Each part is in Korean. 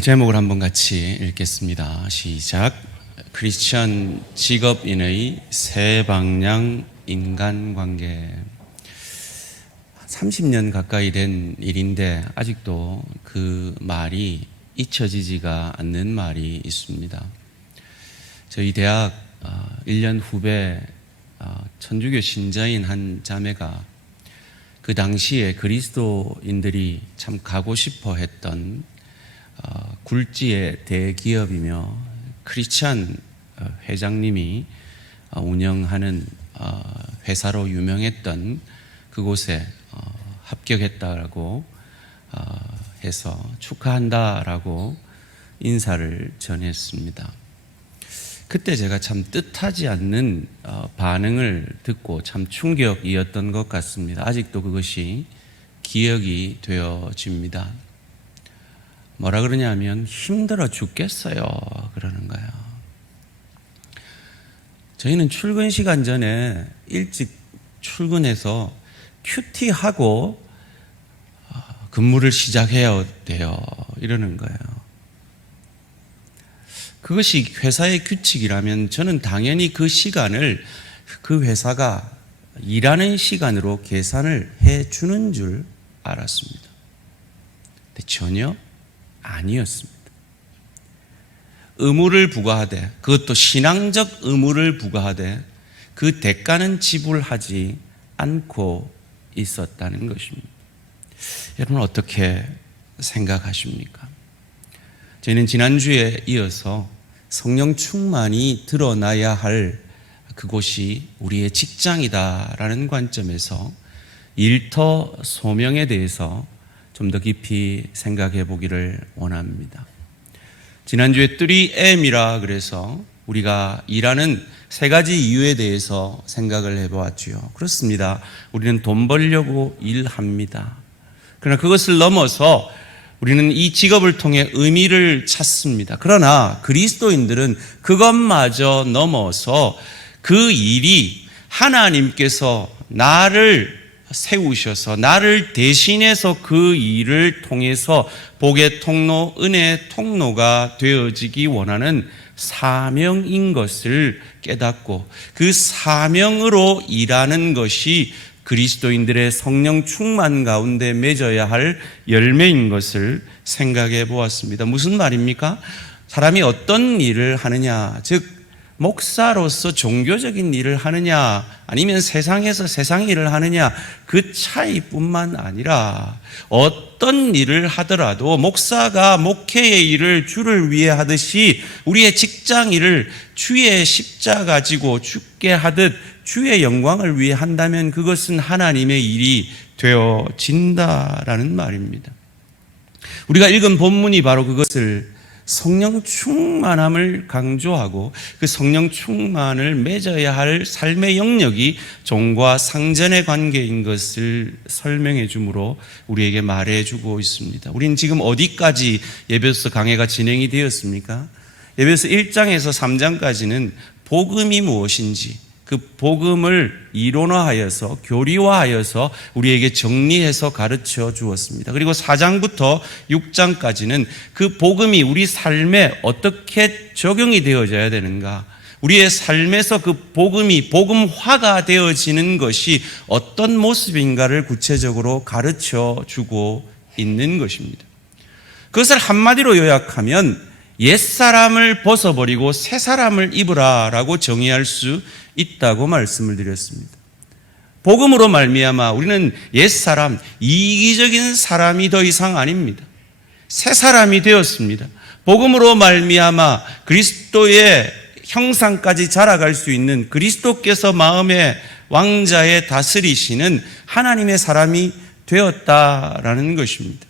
오늘 제목을 한번 같이 읽겠습니다. 시작. 크리스천 직업인의 새 방향 인간관계. 30년 가까이 된 일인데 아직도 그 말이 잊혀지지가 않는 말이 있습니다. 저희 대학 1년 후배 천주교 신자인 한 자매가 그 당시에 그리스도인들이 참 가고 싶어 했던 굴지의 대기업이며 크리스찬 회장님이 운영하는 회사로 유명했던 그곳에 합격했다라고 해서 축하한다라고 인사를 전했습니다. 그때 제가 참 뜻하지 않는 반응을 듣고 참 충격이었던 것 같습니다. 아직도 그것이 기억이 되어집니다. 뭐라 그러냐면 힘들어 죽겠어요 그러는 거예요. 저희는 출근 시간 전에 일찍 출근해서 큐티하고 근무를 시작해야 돼요 이러는 거예요. 그것이 회사의 규칙이라면 저는 당연히 그 시간을 그 회사가 일하는 시간으로 계산을 해주는 줄 알았습니다. 근데 전혀 아니었습니다. 의무를 부과하되, 그것도 신앙적 의무를 부과하되 그 대가는 지불하지 않고 있었다는 것입니다. 여러분 어떻게 생각하십니까? 저희는 지난주에 이어서 성령 충만이 드러나야 할 그곳이 우리의 직장이다라는 관점에서 일터 소명에 대해서 좀 더 깊이 생각해 보기를 원합니다. 지난주에 3M이라 그래서 우리가 일하는 세 가지 이유에 대해서 생각을 해보았죠. 그렇습니다. 우리는 돈 벌려고 일합니다. 그러나 그것을 넘어서 우리는 이 직업을 통해 의미를 찾습니다. 그러나 그리스도인들은 그것마저 넘어서 그 일이 하나님께서 나를 세우셔서 나를 대신해서 그 일을 통해서 복의 통로, 은혜의 통로가 되어지기 원하는 사명인 것을 깨닫고 그 사명으로 일하는 것이 그리스도인들의 성령 충만 가운데 맺어야 할 열매인 것을 생각해 보았습니다. 무슨 말입니까? 사람이 어떤 일을 하느냐, 즉 목사로서 종교적인 일을 하느냐 아니면 세상에서 세상 일을 하느냐 그 차이뿐만 아니라 어떤 일을 하더라도 목사가 목회의 일을 주를 위해 하듯이 우리의 직장 일을 주의 십자가 지고 죽게 하듯 주의 영광을 위해 한다면 그것은 하나님의 일이 되어진다라는 말입니다. 우리가 읽은 본문이 바로 그것을 성령 충만함을 강조하고 그 성령 충만을 맺어야 할 삶의 영역이 종과 상전의 관계인 것을 설명해 주므로 우리에게 말해 주고 있습니다. 우리는 지금 어디까지 에베소서 강해가 진행이 되었습니까? 에베소서 1장에서 3장까지는 복음이 무엇인지 그 복음을 이론화하여서 교리화하여서 우리에게 정리해서 가르쳐 주었습니다. 그리고 4장부터 6장까지는 그 복음이 우리 삶에 어떻게 적용이 되어져야 되는가, 우리의 삶에서 그 복음이 복음화가 되어지는 것이 어떤 모습인가를 구체적으로 가르쳐 주고 있는 것입니다. 그것을 한마디로 요약하면 옛사람을 벗어버리고 새사람을 입으라라고 정의할 수 있다고 말씀을 드렸습니다. 복음으로 말미암아 우리는 옛사람, 이기적인 사람이 더 이상 아닙니다. 새사람이 되었습니다. 복음으로 말미암아 그리스도의 형상까지 자라갈 수 있는 그리스도께서 마음의 왕자에 다스리시는 하나님의 사람이 되었다라는 것입니다.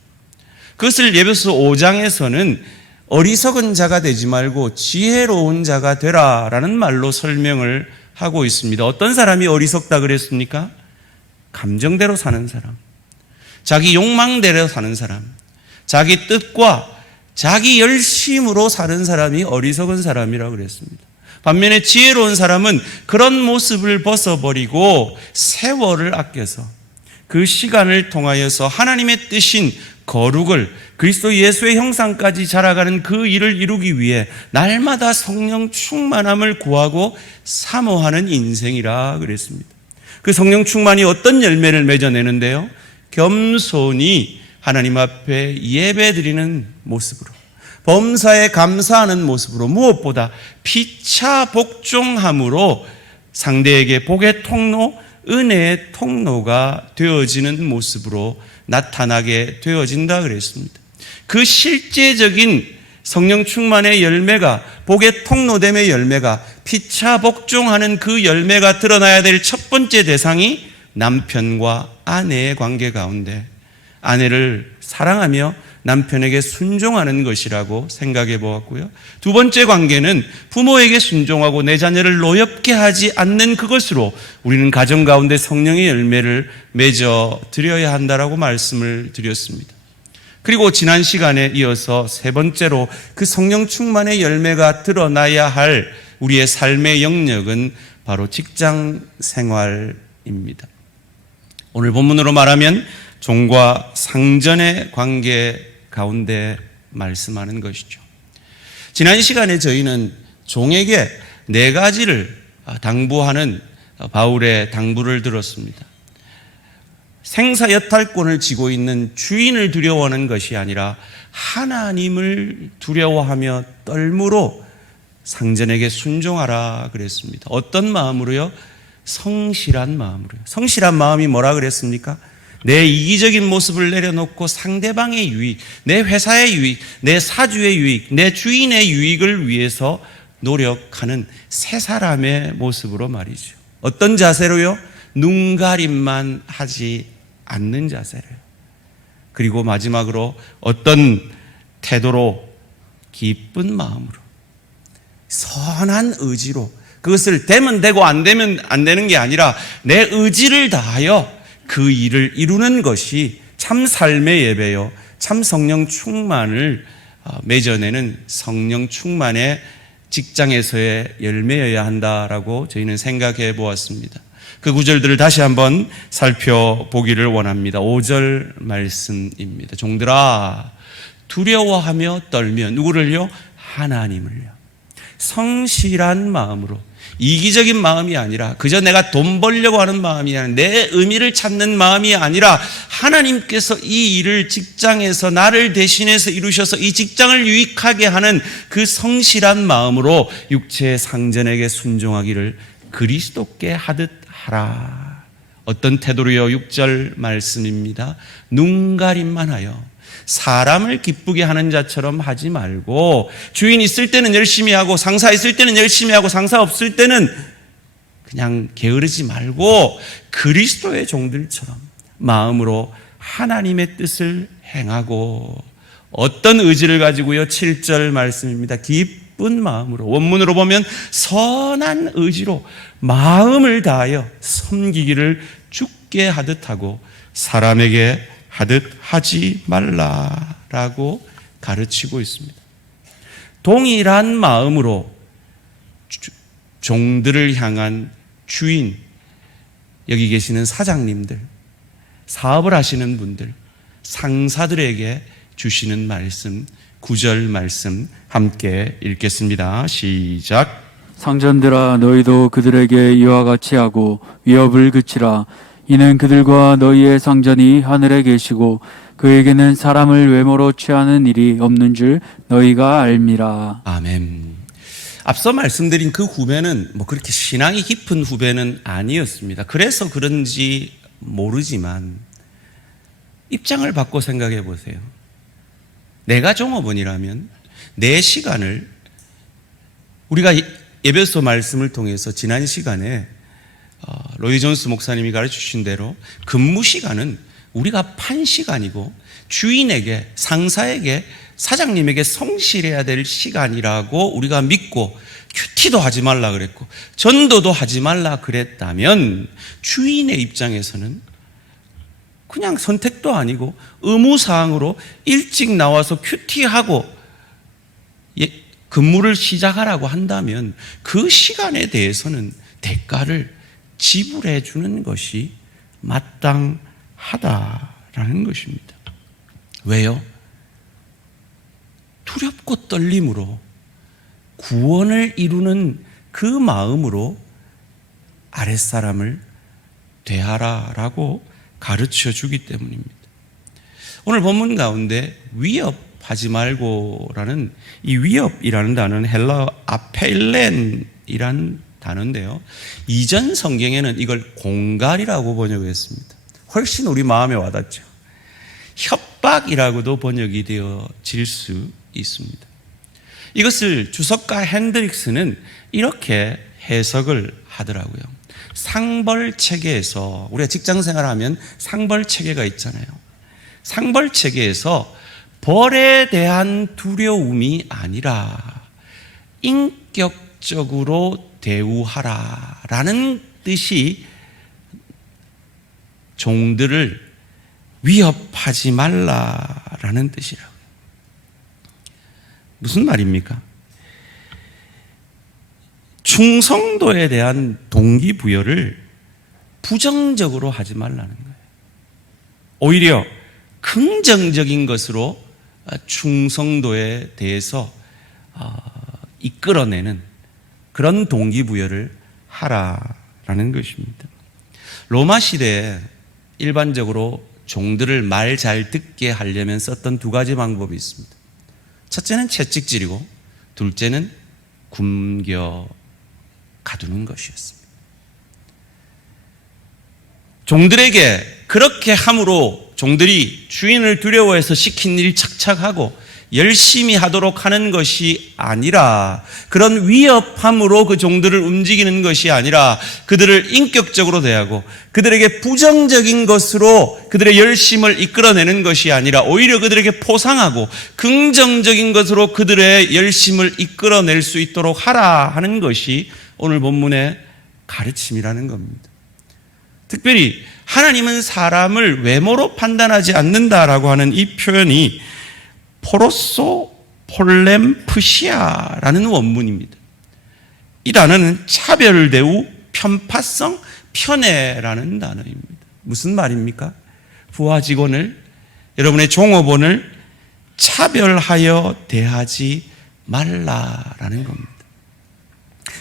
그것을 에베소서 5장에서는 어리석은 자가 되지 말고 지혜로운 자가 되라라는 말로 설명을 하고 있습니다. 어떤 사람이 어리석다 그랬습니까? 감정대로 사는 사람, 자기 욕망대로 사는 사람, 자기 뜻과 자기 열심으로 사는 사람이 어리석은 사람이라고 그랬습니다. 반면에 지혜로운 사람은 그런 모습을 벗어버리고 세월을 아껴서 그 시간을 통하여서 하나님의 뜻인 거룩을 그리스도 예수의 형상까지 자라가는 그 일을 이루기 위해 날마다 성령 충만함을 구하고 사모하는 인생이라 그랬습니다. 그 성령 충만이 어떤 열매를 맺어내는데요? 겸손히 하나님 앞에 예배드리는 모습으로, 범사에 감사하는 모습으로, 무엇보다 피차 복종함으로 상대에게 복의 통로, 은혜의 통로가 되어지는 모습으로 나타나게 되어진다 그랬습니다. 그 실제적인 성령 충만의 열매가, 복의 통로됨의 열매가, 피차 복종하는 그 열매가 드러나야 될 첫 번째 대상이 남편과 아내의 관계 가운데 아내를 사랑하며 남편에게 순종하는 것이라고 생각해 보았고요. 두 번째 관계는 부모에게 순종하고 내 자녀를 노엽게 하지 않는 그것으로 우리는 가정 가운데 성령의 열매를 맺어 드려야 한다라고 말씀을 드렸습니다. 그리고 지난 시간에 이어서 세 번째로 그 성령 충만의 열매가 드러나야 할 우리의 삶의 영역은 바로 직장 생활입니다. 오늘 본문으로 말하면 종과 상전의 관계 가운데 말씀하는 것이죠. 지난 시간에 저희는 종에게 네 가지를 당부하는 바울의 당부를 들었습니다. 생사여탈권을 쥐고 있는 주인을 두려워하는 것이 아니라 하나님을 두려워하며 떨므로 상전에게 순종하라 그랬습니다. 어떤 마음으로요? 성실한 마음으로요. 성실한 마음이 뭐라 그랬습니까? 내 이기적인 모습을 내려놓고 상대방의 유익, 내 회사의 유익, 내 사주의 유익, 내 주인의 유익을 위해서 노력하는 새 사람의 모습으로 말이죠. 어떤 자세로요? 눈가림만 하지 않는 자세로요. 그리고 마지막으로 어떤 태도로? 기쁜 마음으로, 선한 의지로, 그것을 되면 되고 안 되면 안 되는 게 아니라 내 의지를 다하여 그 일을 이루는 것이 참 삶의 예배요, 참 성령 충만을 맺어내는 성령 충만의 직장에서의 열매여야 한다라고 저희는 생각해 보았습니다. 그 구절들을 다시 한번 살펴보기를 원합니다. 5절 말씀입니다. 종들아, 두려워하며 떨며 누구를요? 하나님을요. 성실한 마음으로, 이기적인 마음이 아니라 그저 내가 돈 벌려고 하는 마음이 아니라 내 의미를 찾는 마음이 아니라 하나님께서 이 일을 직장에서 나를 대신해서 이루셔서 이 직장을 유익하게 하는 그 성실한 마음으로 육체의 상전에게 순종하기를 그리스도께 하듯 하라. 어떤 태도로요? 6절 말씀입니다. 눈가림만 하여 사람을 기쁘게 하는 자처럼 하지 말고, 주인 있을 때는 열심히 하고 상사 있을 때는 열심히 하고 상사 없을 때는 그냥 게으르지 말고 그리스도의 종들처럼 마음으로 하나님의 뜻을 행하고, 어떤 의지를 가지고요? 7절 말씀입니다. 기쁜 마음으로, 원문으로 보면 선한 의지로 마음을 다하여 섬기기를 주께 하듯 하고 사람에게 하듯 하지 말라라고 가르치고 있습니다. 동일한 마음으로 종들을 향한 주인, 여기 계시는 사장님들, 사업을 하시는 분들, 상사들에게 주시는 말씀, 9절 말씀 함께 읽겠습니다. 시작. 상전들아, 너희도 그들에게 이와 같이 하고 위협을 그치라. 이는 그들과 너희의 상전이 하늘에 계시고 그에게는 사람을 외모로 취하는 일이 없는 줄 너희가 알미라. 아멘. 앞서 말씀드린 그 후배는 그렇게 신앙이 깊은 후배는 아니었습니다. 그래서 그런지 모르지만 입장을 바꿔 생각해 보세요. 내가 종업원이라면 내 시간을, 우리가 에베소 말씀을 통해서 지난 시간에 로이 존스 목사님이 가르쳐주신 대로 근무 시간은 우리가 판 시간이고 주인에게, 상사에게, 사장님에게 성실해야 될 시간이라고 우리가 믿고 큐티도 하지 말라 그랬고 전도도 하지 말라 그랬다면 주인의 입장에서는 그냥 선택도 아니고 의무사항으로 일찍 나와서 큐티하고 근무를 시작하라고 한다면 그 시간에 대해서는 대가를 지불해 주는 것이 마땅하다는 하다라는 것입니다. 왜요? 두렵고 떨림으로 구원을 이루는 그 마음으로 아랫사람을 대하라라고 가르쳐 주기 때문입니다. 오늘 본문 가운데 위협하지 말고라는 이 위협이라는 단어는 헬라어 아펠렌이란 단어인데요. 이전 성경에는 이걸 공갈이라고 번역했습니다. 훨씬 우리 마음에 와닿죠. 협박이라고도 번역이 되어질 수 있습니다. 이것을 주석가 핸드릭스는 이렇게 해석을 하더라고요. 상벌 체계에서, 우리가 직장 생활하면 상벌 체계가 있잖아요. 상벌 체계에서 벌에 대한 두려움이 아니라 인격적으로 대우하라라는 뜻이 종들을 위협하지 말라라는 뜻이라고요. 무슨 말입니까? 충성도에 대한 동기부여를 부정적으로 하지 말라는 거예요. 오히려 긍정적인 것으로 충성도에 대해서 이끌어내는 그런 동기부여를 하라라는 것입니다. 로마 시대에 일반적으로 종들을 말 잘 듣게 하려면 썼던 두 가지 방법이 있습니다. 첫째는 채찍질이고 둘째는 굶겨 가두는 것이었습니다. 종들에게 그렇게 함으로 종들이 주인을 두려워해서 시킨 일 착착하고 열심히 하도록 하는 것이 아니라, 그런 위협함으로 그 종들을 움직이는 것이 아니라 그들을 인격적으로 대하고 그들에게 부정적인 것으로 그들의 열심을 이끌어내는 것이 아니라 오히려 그들에게 포상하고 긍정적인 것으로 그들의 열심을 이끌어낼 수 있도록 하라 하는 것이 오늘 본문의 가르침이라는 겁니다. 특별히 하나님은 사람을 외모로 판단하지 않는다라고 하는 이 표현이 포로소 폴렘프시아라는 원문입니다. 이 단어는 차별 대우, 편파성, 편애라는 단어입니다. 무슨 말입니까? 부하 직원을, 여러분의 종업원을 차별하여 대하지 말라라는 겁니다.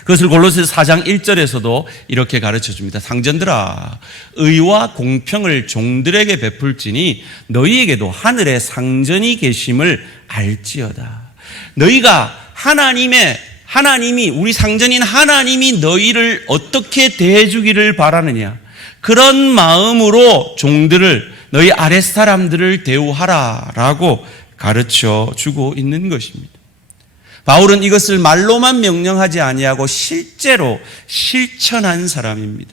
그것을 골로새서 4장 1절에서도 이렇게 가르쳐 줍니다. 상전들아, 의와 공평을 종들에게 베풀지니 너희에게도 하늘에 상전이 계심을 알지어다. 너희가 하나님이, 우리 상전인 하나님이 너희를 어떻게 대해주기를 바라느냐, 그런 마음으로 종들을, 너희 아랫사람들을 대우하라라고 가르쳐 주고 있는 것입니다. 바울은 이것을 말로만 명령하지 아니하고 실제로 실천한 사람입니다.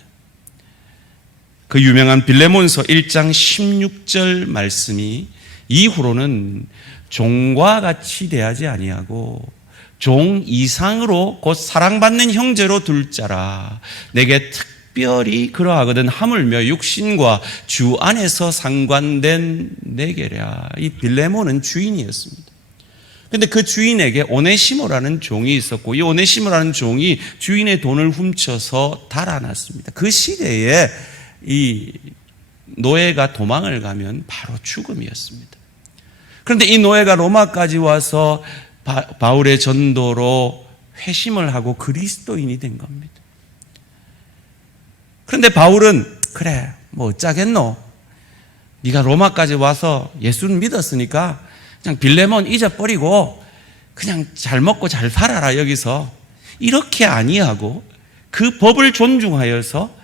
그 유명한 빌레몬서 1장 16절 말씀이 이후로는 종과 같이 대하지 아니하고 종 이상으로 곧 사랑받는 형제로 둘 자라. 내게 특별히 그러하거든 하물며 육신과 주 안에서 상관된 내게랴. 이 빌레몬은 주인이었습니다. 근데 그 주인에게 오네시모라는 종이 있었고, 이 오네시모라는 종이 주인의 돈을 훔쳐서 달아났습니다. 그 시대에 이 노예가 도망을 가면 바로 죽음이었습니다. 그런데 이 노예가 로마까지 와서 바울의 전도로 회심을 하고 그리스도인이 된 겁니다. 그런데 바울은 그래, 뭐 어쩌겠노? 네가 로마까지 와서 예수를 믿었으니까 그냥 빌레몬 잊어버리고 그냥 잘 먹고 잘 살아라 여기서, 이렇게 아니하고 그 법을 존중하여서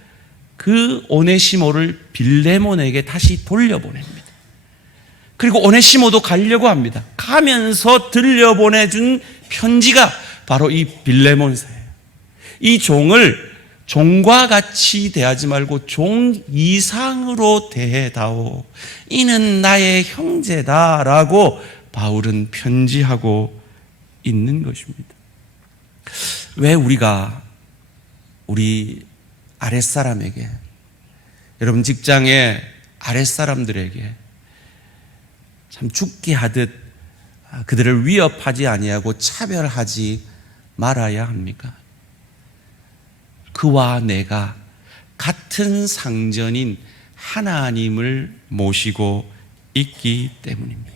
그 오네시모를 빌레몬에게 다시 돌려보냅니다. 그리고 오네시모도 가려고 합니다. 가면서 들려보내준 편지가 바로 이 빌레몬서예요. 이 종을 종과 같이 대하지 말고 종 이상으로 대해다오. 이는 나의 형제다라고 바울은 편지하고 있는 것입니다. 왜 우리가 우리 아랫사람에게, 여러분 직장의 아랫사람들에게 참 죽게 하듯 그들을 위협하지 아니하고 차별하지 말아야 합니까? 그와 내가 같은 상전인 하나님을 모시고 있기 때문입니다.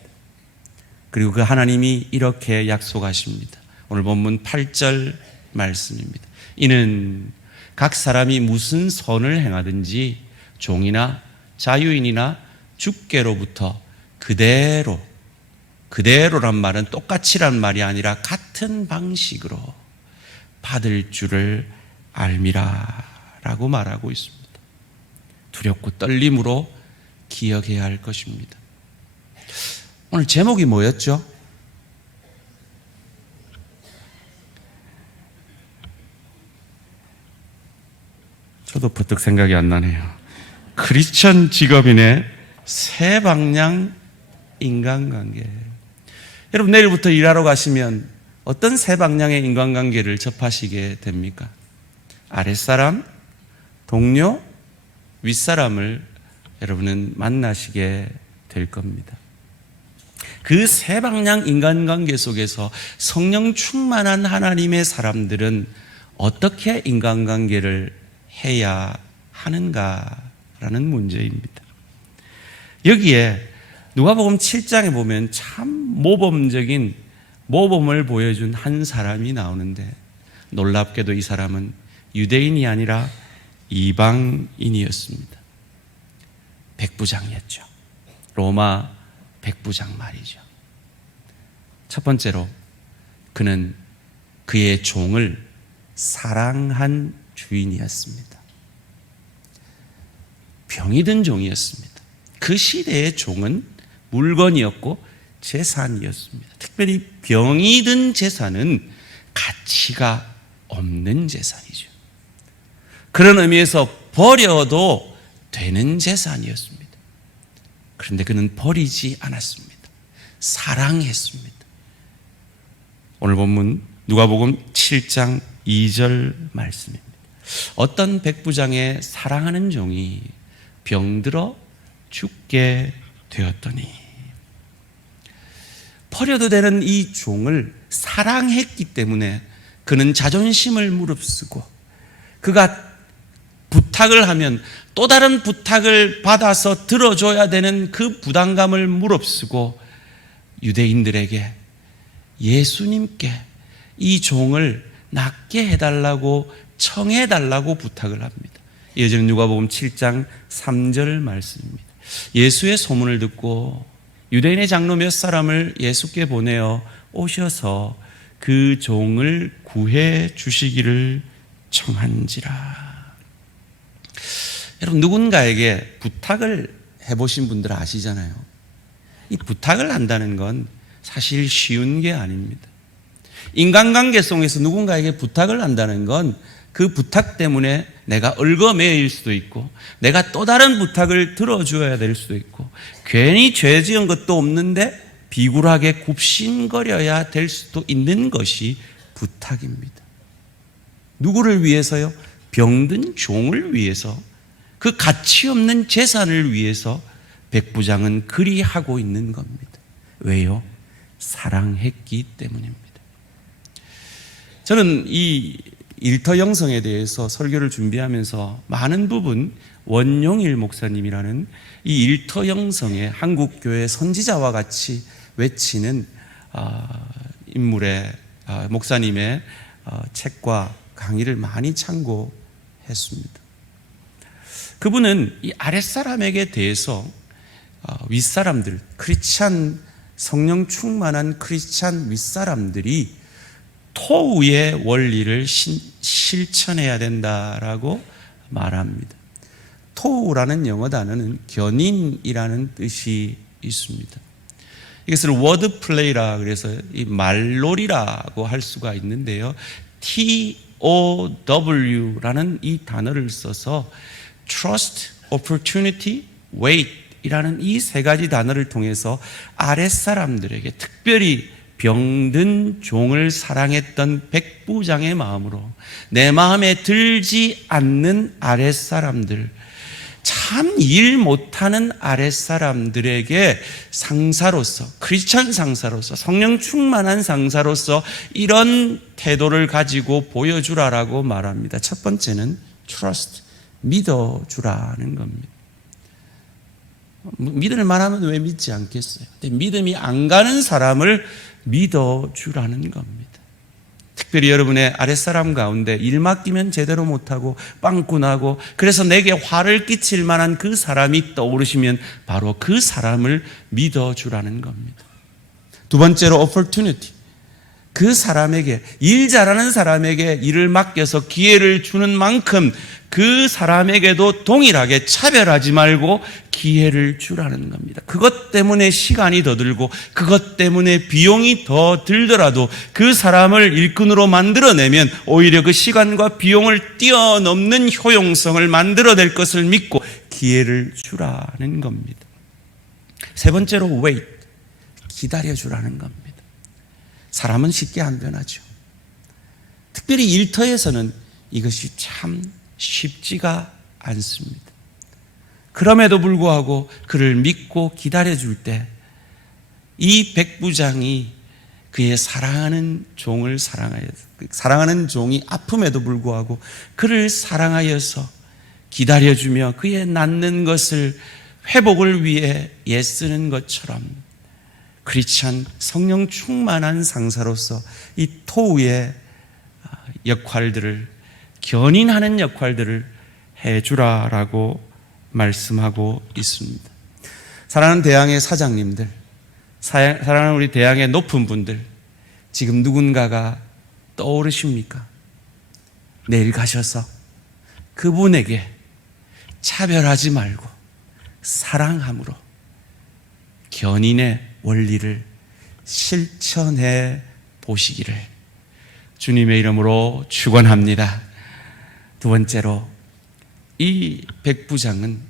그리고 그 하나님이 이렇게 약속하십니다. 오늘 본문 8절 말씀입니다. 이는 각 사람이 무슨 선을 행하든지 종이나 자유인이나 주께로부터 그대로란 말은 똑같이란 말이 아니라 같은 방식으로 받을 줄을 알미라 라고 말하고 있습니다. 두렵고 떨림으로 기억해야 할 것입니다. 오늘 제목이 뭐였죠? 저도 버뜩 생각이 안 나네요. 크리스천 직업인의 새 방향 인간관계. 여러분, 내일부터 일하러 가시면 어떤 새 방향의 인간관계를 접하시게 됩니까? 아랫사람, 동료, 윗사람을 여러분은 만나시게 될 겁니다. 그 새 방향 인간관계 속에서 성령 충만한 하나님의 사람들은 어떻게 인간관계를 해야 하는가라는 문제입니다. 여기에 누가복음 7장에 보면 참 모범적인 모범을 보여준 한 사람이 나오는데, 놀랍게도 이 사람은 유대인이 아니라 이방인이었습니다. 백부장이었죠. 로마 백부장 말이죠. 첫 번째로 그는 그의 종을 사랑한 주인이었습니다. 병이 든 종이었습니다. 그 시대의 종은 물건이었고 재산이었습니다. 특별히 병이 든 재산은 가치가 없는 재산이죠. 그런 의미에서 버려도 되는 재산이었습니다. 그런데 그는 버리지 않았습니다. 사랑했습니다. 오늘 본문 누가복음 7장 2절 말씀입니다. 어떤 백부장의 사랑하는 종이 병들어 죽게 되었더니, 버려도 되는 이 종을 사랑했기 때문에 그는 자존심을 무릅쓰고, 그가 부탁을 하면 또 다른 부탁을 받아서 들어줘야 되는 그 부담감을 무릅쓰고 유대인들에게, 예수님께 이 종을 낫게 해달라고 청해달라고 부탁을 합니다. 이어지는 누가복음 7장 3절 말씀입니다. 예수의 소문을 듣고 유대인의 장로 몇 사람을 예수께 보내어 오셔서 그 종을 구해 주시기를 청한지라. 여러분, 누군가에게 부탁을 해보신 분들 아시잖아요. 이 부탁을 한다는 건 사실 쉬운 게 아닙니다. 인간관계 속에서 누군가에게 부탁을 한다는 건 그 부탁 때문에 내가 얽어매일 수도 있고, 내가 또 다른 부탁을 들어줘야 될 수도 있고, 괜히 죄 지은 것도 없는데 비굴하게 굽신거려야 될 수도 있는 것이 부탁입니다. 누구를 위해서요? 병든 종을 위해서, 그 가치 없는 재산을 위해서 백부장은 그리 하고 있는 겁니다. 왜요? 사랑했기 때문입니다. 저는 이 일터 영성에 대해서 설교를 준비하면서 많은 부분 원용일 목사님이라는 이 일터 영성의 한국교회 선지자와 같이 외치는 인물의 목사님의 책과 강의를 많이 참고했습니다. 그분은 이 아랫사람에게 대해서 윗사람들, 크리스찬 성령 충만한 크리스찬 윗사람들이 토우의 원리를 실천해야 된다라고 말합니다. 토우라는 영어 단어는 견인이라는 뜻이 있습니다. 이것을 워드 플레이라 그래서 이 말놀이라고 할 수가 있는데요. TOW라는 이 단어를 써서 Trust, Opportunity, Wait 이라는 이 세 가지 단어를 통해서 아랫사람들에게, 특별히 병든 종을 사랑했던 백부장의 마음으로 내 마음에 들지 않는 아랫사람들, 참 일 못하는 아랫사람들에게 상사로서, 크리스찬 상사로서, 성령 충만한 상사로서 이런 태도를 가지고 보여주라라고 말합니다. 첫 번째는 trust, 믿어주라는 겁니다. 믿을 만하면 왜 믿지 않겠어요? 근데 믿음이 안 가는 사람을 믿어주라는 겁니다. 특별히 여러분의 아랫사람 가운데 일 맡기면 제대로 못하고 빵꾸나고 그래서 내게 화를 끼칠 만한 그 사람이 떠오르시면 바로 그 사람을 믿어주라는 겁니다. 두 번째로 opportunity. 그 사람에게, 일 잘하는 사람에게 일을 맡겨서 기회를 주는 만큼 그 사람에게도 동일하게 차별하지 말고 기회를 주라는 겁니다. 그것 때문에 시간이 더 들고 그것 때문에 비용이 더 들더라도 그 사람을 일꾼으로 만들어내면 오히려 그 시간과 비용을 뛰어넘는 효용성을 만들어낼 것을 믿고 기회를 주라는 겁니다. 세 번째로 wait. 기다려주라는 겁니다. 사람은 쉽게 안 변하죠. 특별히 일터에서는 이것이 참 쉽지가 않습니다. 그럼에도 불구하고 그를 믿고 기다려줄 때 이 백부장이 그의 사랑하는 종을 사랑하는 종이 아픔에도 불구하고 그를 사랑하여서 기다려주며 그의 낫는 것을 회복을 위해 애쓰는 것처럼 크리스찬 성령 충만한 상사로서 이 토우의 역할들을 견인하는 역할들을 해주라라고 말씀하고 있습니다. 사랑하는 대항의 사장님들, 사랑하는 우리 대항의 높은 분들, 지금 누군가가 떠오르십니까? 내일 가셔서 그분에게 차별하지 말고 사랑함으로 견인의 원리를 실천해 보시기를 주님의 이름으로 축원합니다. 두 번째로 이 백부장은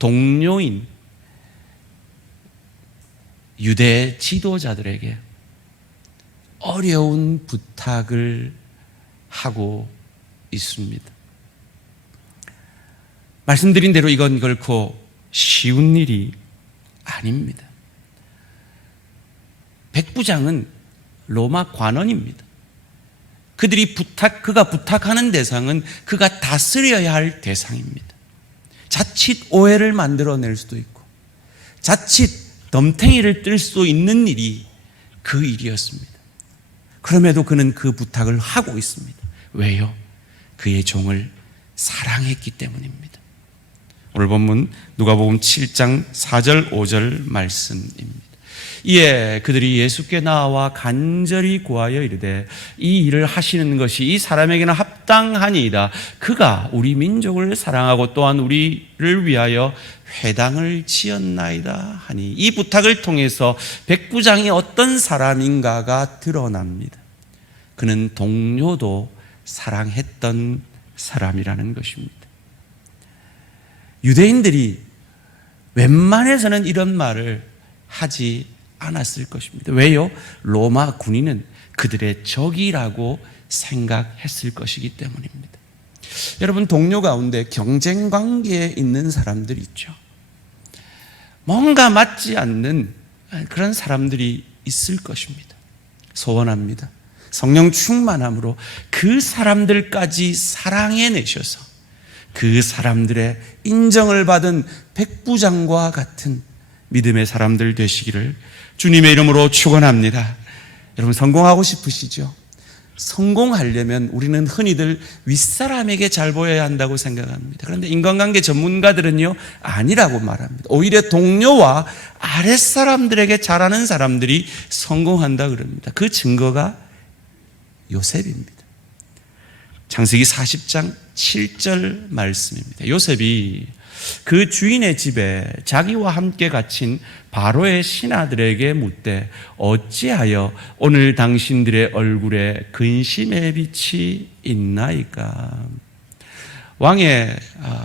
동료인 유대 지도자들에게 어려운 부탁을 하고 있습니다. 말씀드린 대로 이건 결코 쉬운 일이 아닙니다. 백부장은 로마 관원입니다. 그가 부탁하는 대상은 그가 다스려야 할 대상입니다. 자칫 오해를 만들어낼 수도 있고 자칫 덤탱이를 뜰 수 있는 일이 그 일이었습니다. 그럼에도 그는 그 부탁을 하고 있습니다. 왜요? 그의 종을 사랑했기 때문입니다. 오늘 본문 누가복음 7장 4절 5절 말씀입니다. 이에 그들이 예수께 나와 간절히 구하여 이르되 이 일을 하시는 것이 이 사람에게는 합당하니이다. 그가 우리 민족을 사랑하고 또한 우리를 위하여 회당을 지었나이다 하니, 이 부탁을 통해서 백부장이 어떤 사람인가가 드러납니다. 그는 동료도 사랑했던 사람이라는 것입니다. 유대인들이 웬만해서는 이런 말을 하지 않았을 것입니다. 왜요? 로마 군인은 그들의 적이라고 생각했을 것이기 때문입니다. 여러분, 동료 가운데 경쟁 관계에 있는 사람들 있죠. 뭔가 맞지 않는 그런 사람들이 있을 것입니다. 소원합니다. 성령 충만함으로 그 사람들까지 사랑해내셔서 그 사람들의 인정을 받은 백부장과 같은 믿음의 사람들 되시기를 주님의 이름으로 축원합니다. 여러분, 성공하고 싶으시죠? 성공하려면 우리는 흔히들 윗사람에게 잘 보여야 한다고 생각합니다. 그런데 인간관계 전문가들은요, 아니라고 말합니다. 오히려 동료와 아랫사람들에게 잘하는 사람들이 성공한다 그럽니다. 그 증거가 요셉입니다. 창세기 40장 7절 말씀입니다. 요셉이 그 주인의 집에 자기와 함께 갇힌 바로의 신하들에게 묻되 어찌하여 오늘 당신들의 얼굴에 근심의 빛이 있나이까? 왕의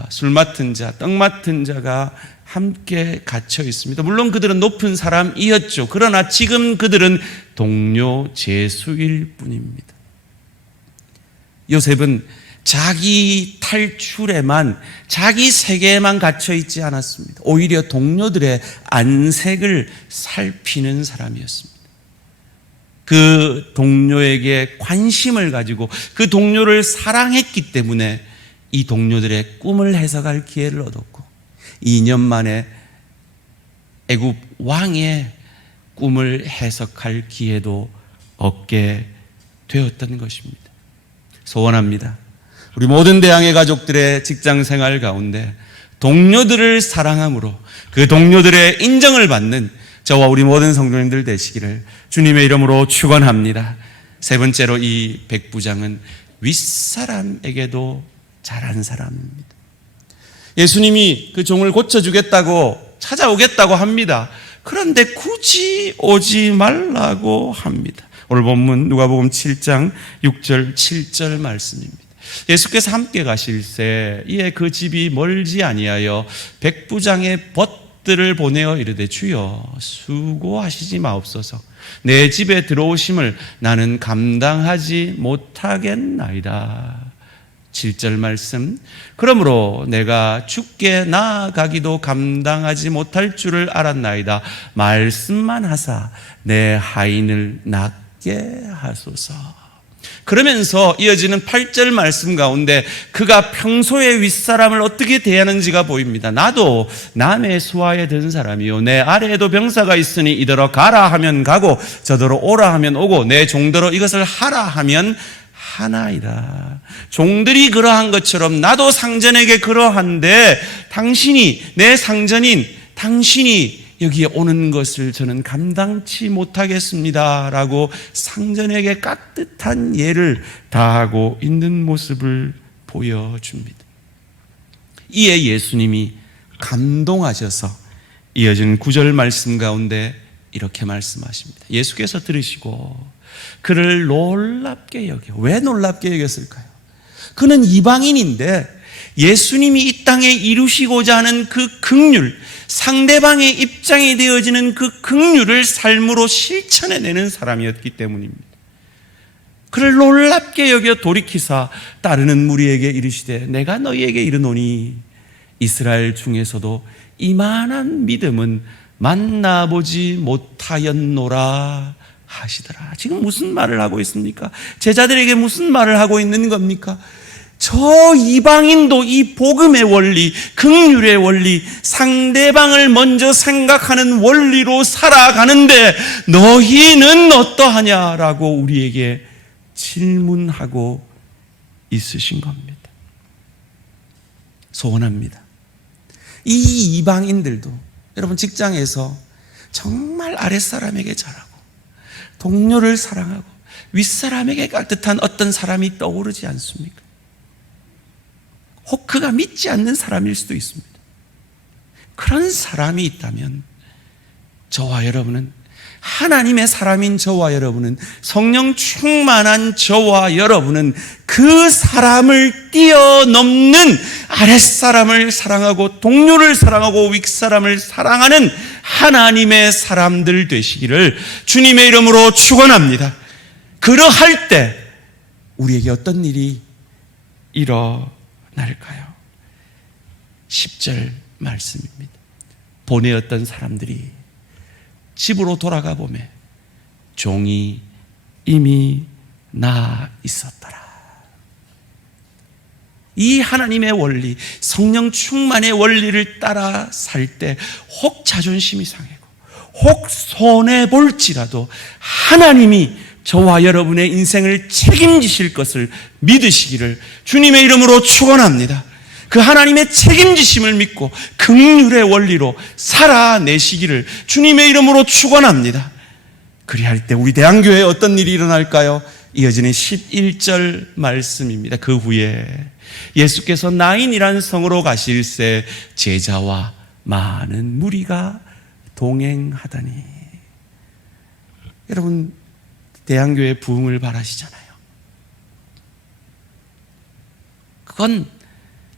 술 맡은 자, 떡 맡은 자가 함께 갇혀 있습니다. 물론 그들은 높은 사람이었죠. 그러나 지금 그들은 동료 제수일 뿐입니다. 요셉은 자기 탈출에만, 자기 세계에만 갇혀 있지 않았습니다. 오히려 동료들의 안색을 살피는 사람이었습니다. 그 동료에게 관심을 가지고 그 동료를 사랑했기 때문에 이 동료들의 꿈을 해석할 기회를 얻었고 2년 만에 애굽 왕의 꿈을 해석할 기회도 얻게 되었던 것입니다. 소원합니다. 우리 모든 대항해 가족들의 직장 생활 가운데 동료들을 사랑함으로 그 동료들의 인정을 받는 저와 우리 모든 성도님들 되시기를 주님의 이름으로 축원합니다. 세 번째로 이 백부장은 윗사람에게도 잘한 사람입니다. 예수님이 그 종을 고쳐주겠다고 찾아오겠다고 합니다. 그런데 굳이 오지 말라고 합니다. 오늘 본문 누가복음 7장 6절 7절 말씀입니다. 예수께서 함께 가실새 이에 그 집이 멀지 아니하여 백부장의 벗들을 보내어 이르되 주여 수고하시지 마옵소서 내 집에 들어오심을 나는 감당하지 못하겠나이다. 7절 말씀 그러므로 내가 주께 나아가기도 감당하지 못할 줄을 알았나이다. 말씀만 하사 내 하인을 낫게 하소서. 그러면서 이어지는 8절 말씀 가운데 그가 평소에 윗사람을 어떻게 대하는지가 보입니다. 나도 남의 수하에 든 사람이요 내 아래에도 병사가 있으니 이더러 가라 하면 가고 저더러 오라 하면 오고 내 종더러 이것을 하라 하면 하나이다. 종들이 그러한 것처럼 나도 상전에게 그러한데 당신이 내 상전인 당신이 여기에 오는 것을 저는 감당치 못하겠습니다 라고 상전에게 깍듯한 예를 다하고 있는 모습을 보여줍니다. 이에 예수님이 감동하셔서 이어진 9절 말씀 가운데 이렇게 말씀하십니다. 예수께서 들으시고 그를 놀랍게 여겨. 왜 놀랍게 여겼을까요? 그는 이방인인데 예수님이 이 땅에 이루시고자 하는 그 긍휼, 상대방의 입장이 되어지는 그 긍휼을 삶으로 실천해내는 사람이었기 때문입니다. 그를 놀랍게 여겨 돌이키사 따르는 무리에게 이르시되 내가 너희에게 이르노니 이스라엘 중에서도 이만한 믿음은 만나보지 못하였노라 하시더라. 지금 무슨 말을 하고 있습니까? 제자들에게 무슨 말을 하고 있는 겁니까? 저 이방인도 이 복음의 원리, 긍휼의 원리, 상대방을 먼저 생각하는 원리로 살아가는데 너희는 어떠하냐라고 우리에게 질문하고 있으신 겁니다. 소원합니다. 이 이방인들도 여러분 직장에서 정말 아랫사람에게 잘하고 동료를 사랑하고 윗사람에게 깍듯한 어떤 사람이 떠오르지 않습니까? 혹 그가 믿지 않는 사람일 수도 있습니다. 그런 사람이 있다면 저와 여러분은 하나님의 사람인 저와 여러분은 성령 충만한 저와 여러분은 그 사람을 뛰어넘는 아랫사람을 사랑하고 동료를 사랑하고 윗사람을 사랑하는 하나님의 사람들 되시기를 주님의 이름으로 축원합니다. 그러할 때 우리에게 어떤 일이 일어날까요? 10절 말씀입니다. 보내었던 사람들이 집으로 돌아가 보매 종이 이미 나 있었더라. 이 하나님의 원리, 성령 충만의 원리를 따라 살 때 혹 자존심이 상하고 혹 손해볼지라도 하나님이 저와 여러분의 인생을 책임지실 것을 믿으시기를 주님의 이름으로 축원합니다. 그 하나님의 책임지심을 믿고 긍휼의 원리로 살아내시기를 주님의 이름으로 축원합니다. 그리할 때 우리 대한교회에 어떤 일이 일어날까요? 이어지는 11절 말씀입니다. 그 후에 예수께서 나인이라는 성으로 가실새 제자와 많은 무리가 동행하더니. 여러분 대한교회 부흥을 바라시잖아요. 그건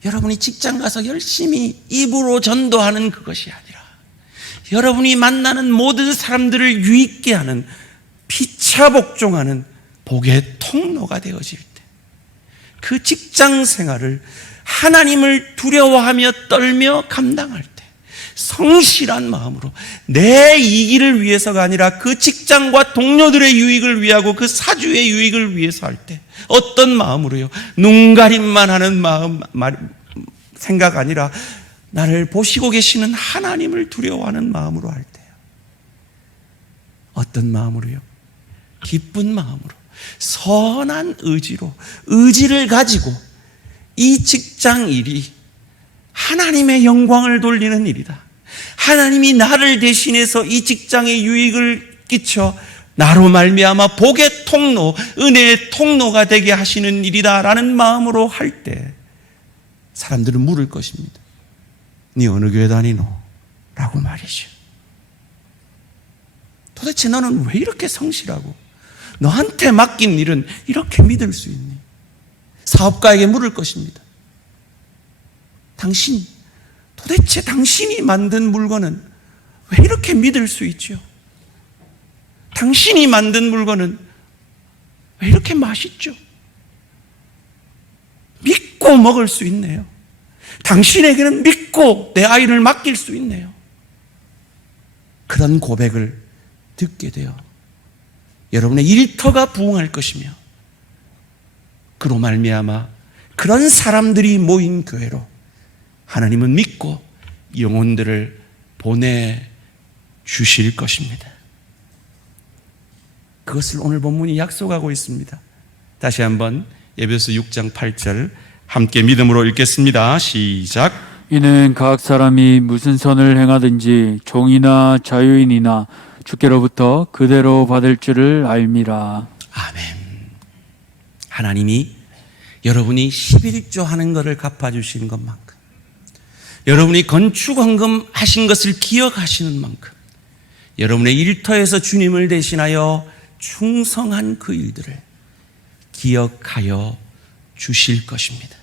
여러분이 직장 가서 열심히 입으로 전도하는 그것이 아니라 여러분이 만나는 모든 사람들을 유익게 하는 피차 복종하는 복의 통로가 되어질 때 그 직장 생활을 하나님을 두려워하며 떨며 감당할 때 성실한 마음으로 내 이익을 위해서가 아니라 그 직장과 동료들의 유익을 위하고 그 사주의 유익을 위해서 할 때 어떤 마음으로요? 눈가림만 하는 마음, 생각 아니라 나를 보시고 계시는 하나님을 두려워하는 마음으로 할 때, 어떤 마음으로요? 기쁜 마음으로, 선한 의지로, 의지를 가지고 이 직장 일이 하나님의 영광을 돌리는 일이다. 하나님이 나를 대신해서 이 직장에 유익을 끼쳐 나로 말미암아 복의 통로, 은혜의 통로가 되게 하시는 일이다라는 마음으로 할 때 사람들은 물을 것입니다. 네 어느 교회 다니노? 라고 말이죠. 도대체 너는 왜 이렇게 성실하고 너한테 맡긴 일은 이렇게 믿을 수 있니? 사업가에게 물을 것입니다. 도대체 당신이 만든 물건은 왜 이렇게 믿을 수 있죠? 당신이 만든 물건은 왜 이렇게 맛있죠? 믿고 먹을 수 있네요. 당신에게는 믿고 내 아이를 맡길 수 있네요. 그런 고백을 듣게 되어 여러분의 일터가 부흥할 것이며, 그로 말미암아 그런 사람들이 모인 교회로 하나님은 믿고 영혼들을 보내주실 것입니다. 그것을 오늘 본문이 약속하고 있습니다. 다시 한번 에베소 6장 8절 함께 믿음으로 읽겠습니다. 시작. 이는 각 사람이 무슨 선을 행하든지 종이나 자유인이나 주께로부터 그대로 받을 줄을 알미라. 아멘. 하나님이 여러분이 11조 하는 것을 갚아주시는 것만큼, 여러분이 건축헌금 하신 것을 기억하시는 만큼, 여러분의 일터에서 주님을 대신하여 충성한 그 일들을 기억하여 주실 것입니다.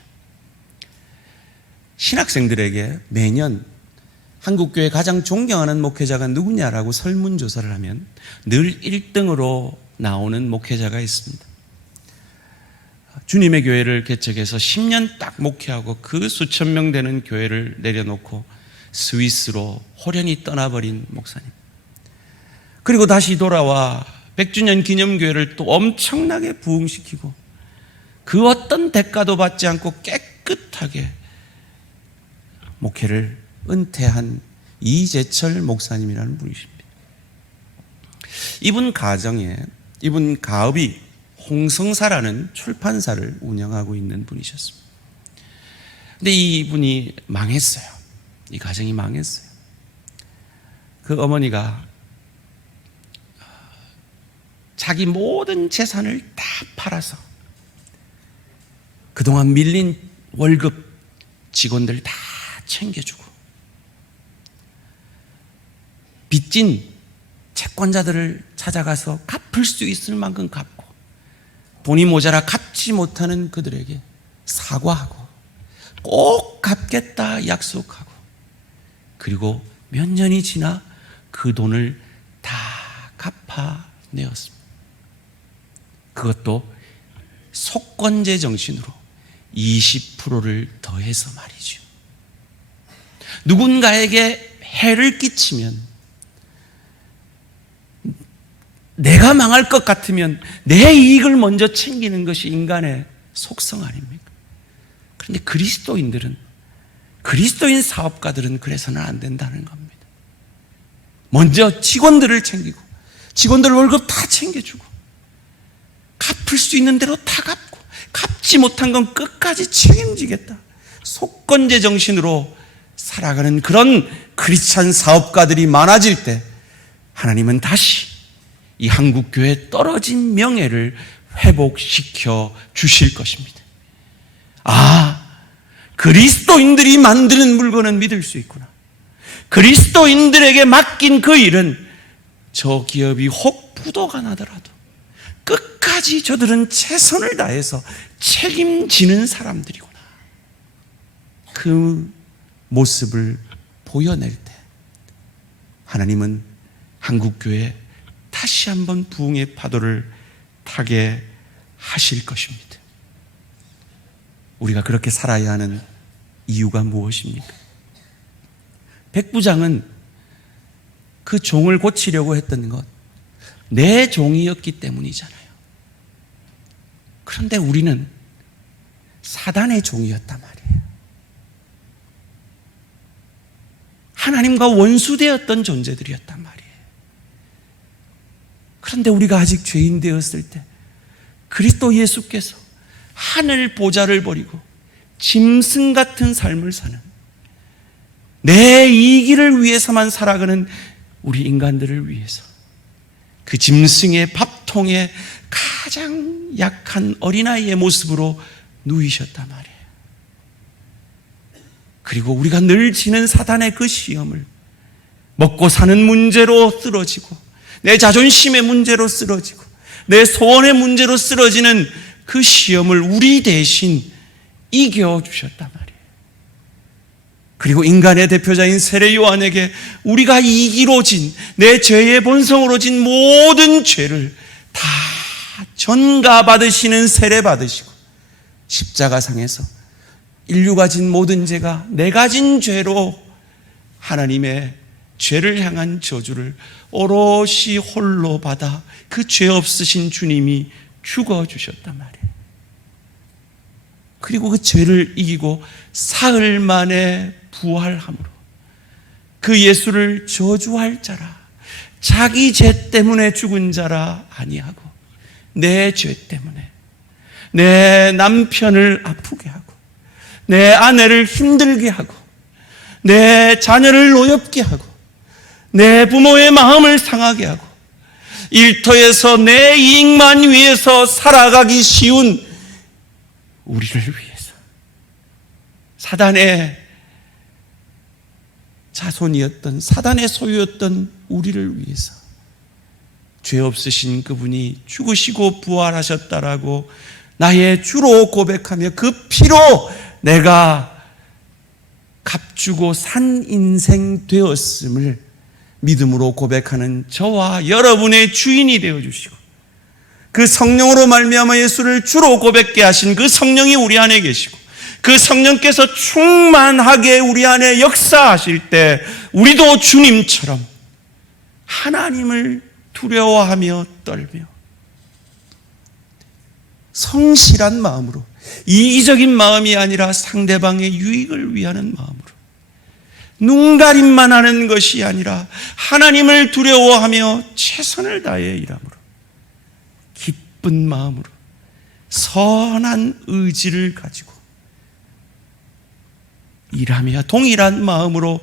신학생들에게 매년 한국교회 가장 존경하는 목회자가 누구냐라고 설문조사를 하면 늘 1등으로 나오는 목회자가 있습니다. 주님의 교회를 개척해서 10년 딱 목회하고 그 수천 명 되는 교회를 내려놓고 스위스로 호련히 떠나버린 목사님. 그리고 다시 돌아와 100주년 기념교회를 또 엄청나게 부흥시키고 그 어떤 대가도 받지 않고 깨끗하게 목회를 은퇴한 이재철 목사님이라는 분이십니다. 이분 가업이 홍성사라는 출판사를 운영하고 있는 분이셨습니다. 근데 이분이 망했어요. 이 가정이 망했어요. 그 어머니가 자기 모든 재산을 다 팔아서 그동안 밀린 월급 직원들 다 챙겨주고 빚진 채권자들을 찾아가서 갚을 수 있을 만큼 갚고 돈이 모자라 갚지 못하는 그들에게 사과하고 꼭 갚겠다 약속하고, 그리고 몇 년이 지나 그 돈을 다 갚아내었습니다. 그것도 속건제 정신으로 20%를 더해서 말이죠. 누군가에게 해를 끼치면, 내가 망할 것 같으면 내 이익을 먼저 챙기는 것이 인간의 속성 아닙니까? 그런데 그리스도인 사업가들은 그래서는 안 된다는 겁니다. 먼저 직원들을 챙기고 직원들 월급 다 챙겨주고 갚을 수 있는 대로 다 갚고 갚지 못한 건 끝까지 책임지겠다, 속건제 정신으로 살아가는 그런 크리스찬 사업가들이 많아질 때 하나님은 다시 이 한국교회에 떨어진 명예를 회복시켜 주실 것입니다. 그리스도인들이 만드는 물건은 믿을 수 있구나. 그리스도인들에게 맡긴 그 일은 저 기업이 혹 부도가 나더라도 끝까지 저들은 최선을 다해서 책임지는 사람들이구나. 그 모습을 보여낼 때 하나님은 한국교회에 다시 한번 부흥의 파도를 타게 하실 것입니다. 우리가 그렇게 살아야 하는 이유가 무엇입니까? 백부장은 그 종을 고치려고 했던 것, 내 종이었기 때문이잖아요. 그런데 우리는 사단의 종이었단 말이에요. 하나님과 원수되었던 존재들이었단 말이에요. 그런데 우리가 아직 죄인 되었을 때 그리스도 예수께서 하늘 보좌를 버리고 짐승 같은 삶을 사는, 내 이익을 위해서만 살아가는 우리 인간들을 위해서 그 짐승의 밥통에 가장 약한 어린아이의 모습으로 누이셨단 말이에요. 그리고 우리가 늘 지는 사단의 그 시험을 먹고 사는 문제로 쓰러지고, 내 자존심의 문제로 쓰러지고, 내 소원의 문제로 쓰러지는 그 시험을 우리 대신 이겨주셨단 말이에요. 그리고 인간의 대표자인 세례 요한에게 우리가 이기로 진, 내 죄의 본성으로 진 모든 죄를 다 전가받으시는 세례 받으시고, 십자가상에서 인류가 진 모든 죄가 내가 진 죄로 하나님의 죄를 향한 저주를 오롯이 홀로 받아 그 죄 없으신 주님이 죽어주셨단 말이에요. 그리고 그 죄를 이기고 사흘 만에 부활함으로 그 예수를 저주할 자라, 자기 죄 때문에 죽은 자라 아니하고 내 죄 때문에 내 남편을 아프게 하고 내 아내를 힘들게 하고 내 자녀를 노엽게 하고 내 부모의 마음을 상하게 하고 일터에서 내 이익만 위해서 살아가기 쉬운 우리를 위해서, 사단의 자손이었던, 사단의 소유였던 우리를 위해서 죄 없으신 그분이 죽으시고 부활하셨다라고 나의 주로 고백하며 그 피로 내가 값주고 산 인생 되었음을 믿음으로 고백하는 저와 여러분의 주인이 되어주시고, 그 성령으로 말미암아 예수를 주로 고백케 하신 그 성령이 우리 안에 계시고, 그 성령께서 충만하게 우리 안에 역사하실 때 우리도 주님처럼 하나님을 두려워하며 떨며 성실한 마음으로, 이기적인 마음이 아니라 상대방의 유익을 위하는 마음으로, 눈가림만 하는 것이 아니라 하나님을 두려워하며 최선을 다해 일함으로, 기쁜 마음으로 선한 의지를 가지고 일하며 동일한 마음으로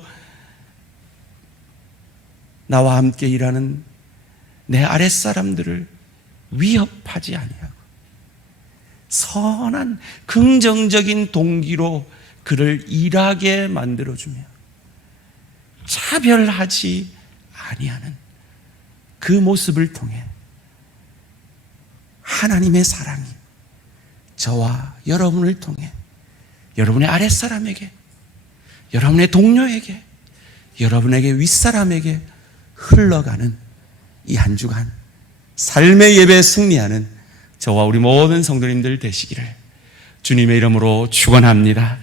나와 함께 일하는 내 아랫사람들을 위협하지 아니하고 선한 긍정적인 동기로 그를 일하게 만들어주며 차별하지 아니하는 그 모습을 통해 하나님의 사랑이 저와 여러분을 통해 여러분의 아랫사람에게, 여러분의 동료에게, 여러분에게 윗사람에게 흘러가는 이 한 주간 삶의 예배에 승리하는 저와 우리 모든 성도님들 되시기를 주님의 이름으로 축원합니다.